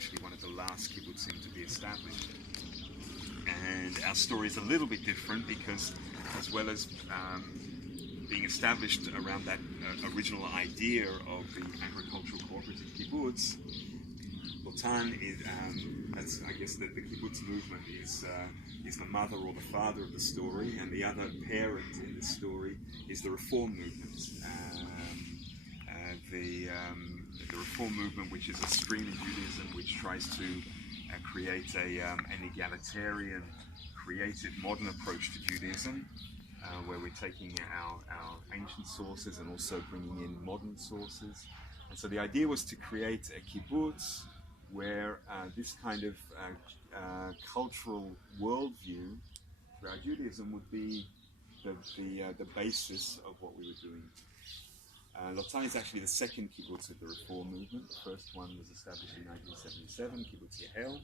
actually one of the last kibbutzim to be established. And our story is a little bit different because as well as being established around that original idea of the agricultural cooperative kibbutz, Lothan is, that's, I guess, the kibbutz movement is the mother or the father of the story, and the other parent in the story is the reform movement. The reform movement, which is a stream in Judaism which tries to create an egalitarian, creative, modern approach to Judaism, where we're taking our ancient sources and also bringing in modern sources. And so the idea was to create a kibbutz where this kind of cultural worldview throughout Judaism would be the basis of what we were doing. Lothan is actually the second kibbutz of the reform movement. The first one was established in 1977, Kibbutz Yehel,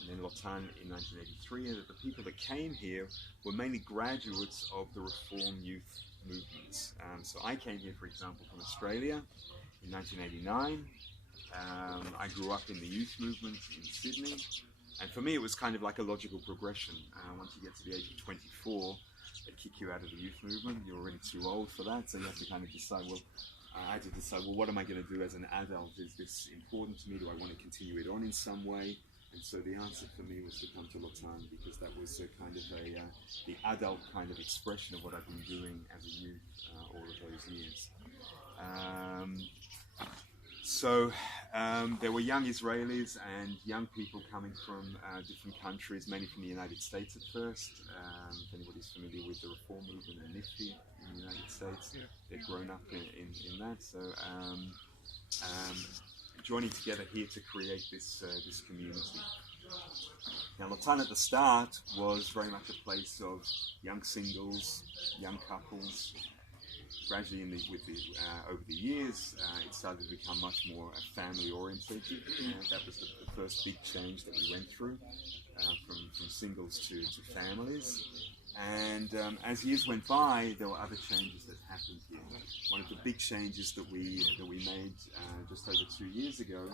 and then Lothan in 1983. And the people that came here were mainly graduates of the reform youth movements. So I came here, for example, from Australia in 1989. I grew up in the youth movement in Sydney, and for me it was kind of like a logical progression. Once you get to the age of 24, they kick you out of the youth movement. You're already too old for that, so you have to kind of decide, I had to decide, what am I going to do as an adult? Is this important to me? Do I want to continue it on in some way? And so the answer for me was to come to Lothan, because that was kind of the adult kind of expression of what I've been doing as a youth all of those years. So there were young Israelis and young people coming from different countries, mainly from the United States at first. If anybody's familiar with the reform movement and NIFTY in the United States, they've grown up in that. So joining together here to create this community. Now, Lothan at the start was very much a place of young singles, young couples. Gradually, over the years, it started to become much more family-oriented. That was the first big change that we went through, from singles to families. And as years went by, there were other changes that happened here. One of the big changes that we made just over 2 years ago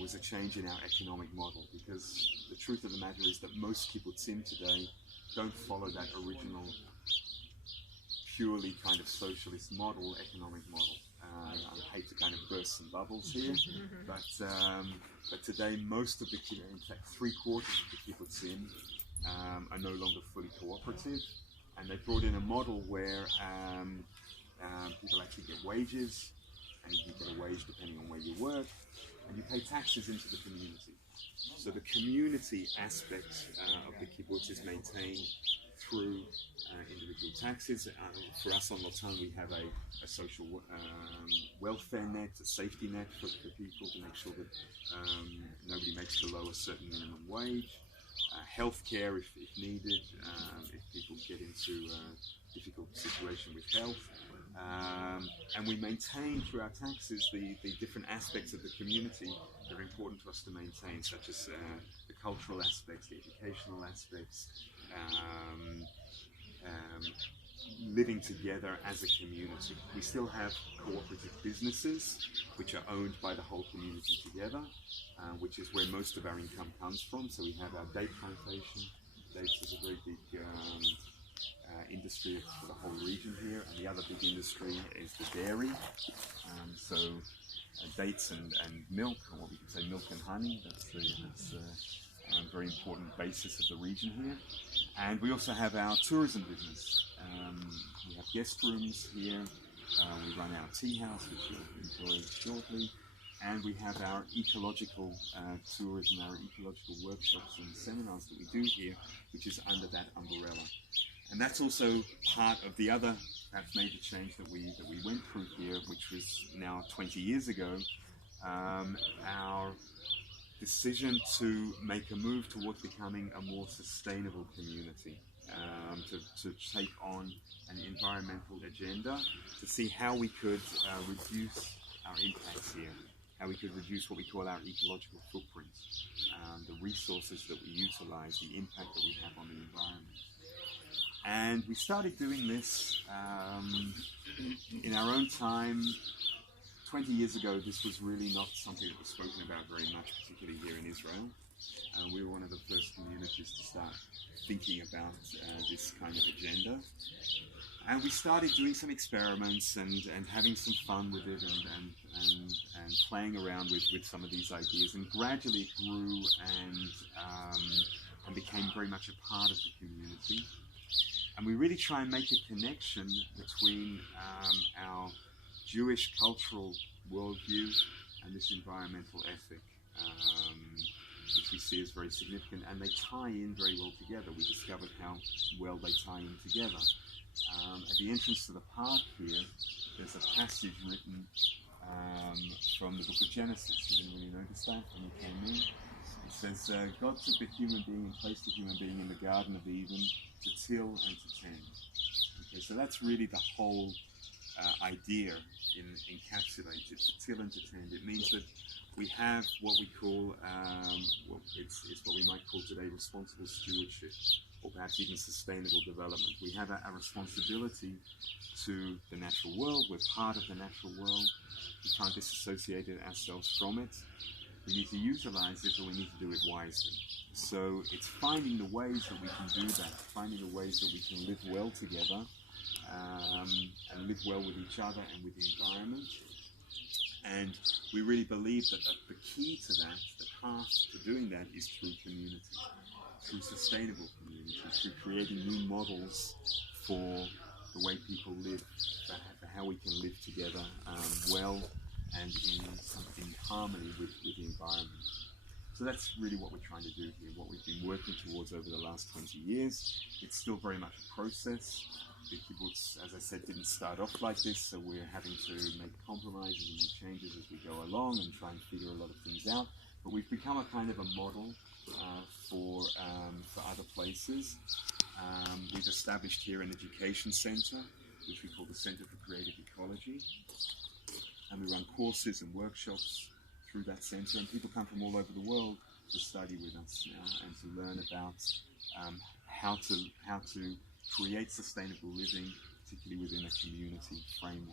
was a change in our economic model, because the truth of the matter is that most kibbutzim today don't follow that original purely kind of socialist model, economic model. I hate to kind of burst some bubbles here, but today most of the, in fact 3/4 of the kibbutzim are no longer fully cooperative, and they brought in a model where people actually get wages, and you get a wage depending on where you work, and you pay taxes into the community. So the community aspect of the kibbutz is maintained through individual taxes. For us on Lothan, we have a social welfare net, a safety net for people to make sure that nobody makes below a certain minimum wage. Healthcare if needed, if people get into a difficult situation with health. And we maintain through our taxes the different aspects of the community that are important to us to maintain, such as the cultural aspects, the educational aspects, living together as a community. We still have cooperative businesses which are owned by the whole community together, which is where most of our income comes from. So we have our date plantation. Dates is a very big industry for the whole region here, and the other big industry is the dairy. So dates and milk, or what we could say milk and honey, that's very important basis of the region here. And we also have our tourism business. We have guest rooms here, we run our tea house, which you'll enjoy shortly, and we have our ecological tourism, our ecological workshops and seminars that we do here, which is under that umbrella. And that's also part of the other perhaps major change that we went through here, which was now 20 years ago, our decision to make a move towards becoming a more sustainable community, to take on an environmental agenda, to see how we could reduce our impacts here, how we could reduce what we call our ecological footprint, the resources that we utilize, the impact that we have on the environment. And we started doing this in our own time 20 years ago, this was really not something that was spoken about very much, particularly here in Israel. We were one of the first communities to start thinking about this kind of agenda. And we started doing some experiments and having some fun with it and playing around with some of these ideas. And gradually it grew and became very much a part of the community. And we really try and make a connection between our Jewish cultural worldview and this environmental ethic, which we see as very significant, and they tie in very well together. We discovered how well they tie in together. At the entrance to the park here, there's a passage written from the book of Genesis. Did anybody notice that when you came in? It says, God took the human being and placed the human being in the Garden of Eden to till and to tend. Okay, so that's really the whole idea encapsulated, to till and to tend. It means that we have what we call, it's what we might call today responsible stewardship, or perhaps even sustainable development. We have a responsibility to the natural world. We're part of the natural world. We can't disassociate ourselves from it. We need to utilize it, but we need to do it wisely. So it's finding the ways that we can do that, finding the ways that we can live well together, and live well with each other and with the environment. And we really believe that the key to that, the path to doing that, is through community, through sustainable community, through creating new models for the way people live, for how we can live together well and in harmony with the environment. So that's really what we're trying to do here, what we've been working towards over the last 20 years. It's still very much a process. The kibbutz, as I said, didn't start off like this, so we're having to make compromises and make changes as we go along and try and figure a lot of things out. But we've become a kind of a model for other places. We've established here an education centre, which we call the Centre for Creative Ecology. And we run courses and workshops through that centre, and people come from all over the world to study with us now and to learn about how to create sustainable living, particularly within a community framework.